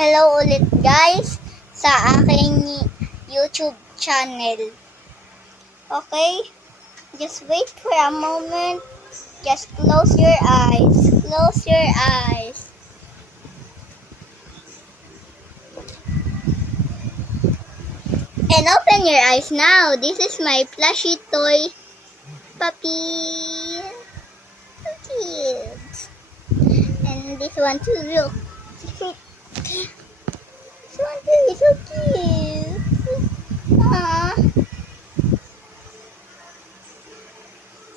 Hello ulit guys sa aking YouTube channel. Okay? Just wait for a moment. Just close your eyes. Close your eyes. And open your eyes now. This is my plushy toy puppy. So cute. And this one too, look. This one too is so cute. Aww.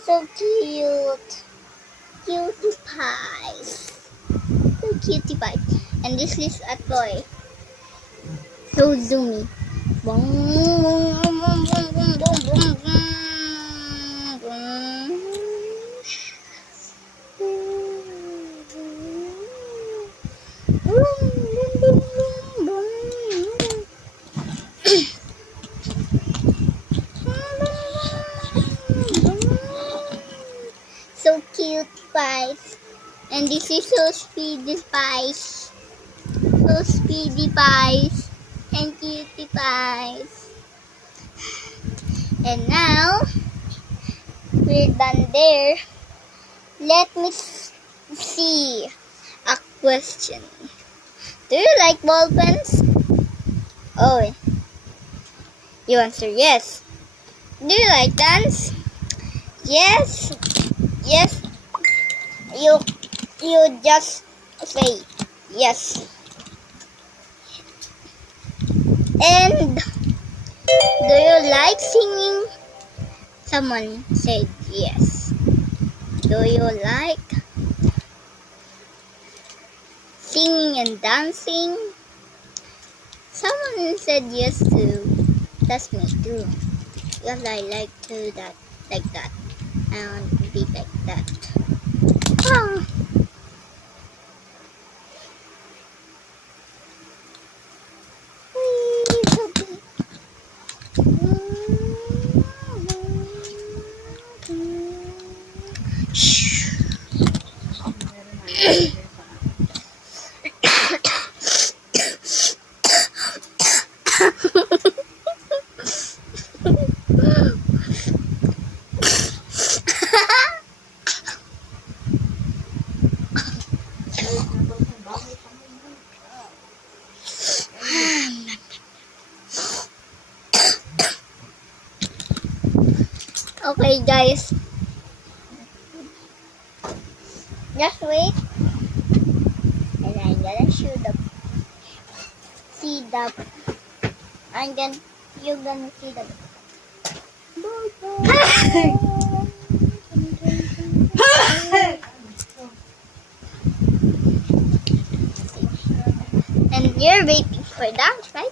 So cute. Cutie pies. So cutie pies. And this is a toy. So zoomy. Boom, boom, boom, boom, boom, boom, boom, boom, boom. So cute pies. And this is so speedy pies. So speedy pies. And cutie pies. And now, we're done there. Let me see a question. Do you like ball pens? Oh, you answer yes. Do you like dance? Yes. Yes. You just say yes. And do you like singing? Someone said yes. Do you like singing and dancing? Someone said yes too. That's me too. Because I like to that like that. I want to be like that. Ah. Okay guys, just wait, and I'm gonna shoot the you're gonna see the and you're waiting for that, right?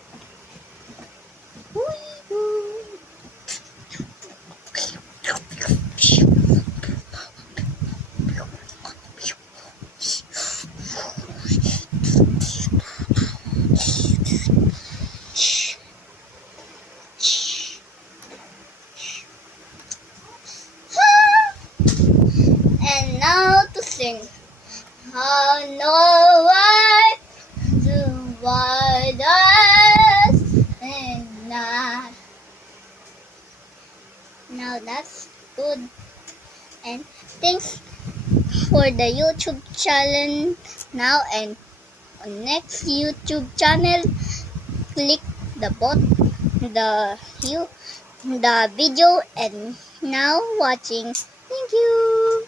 And now to sing. Oh no, I do what us and not. Now that's good. And thanks for the YouTube channel now, and on next YouTube channel, click the video and now watching. Thank you.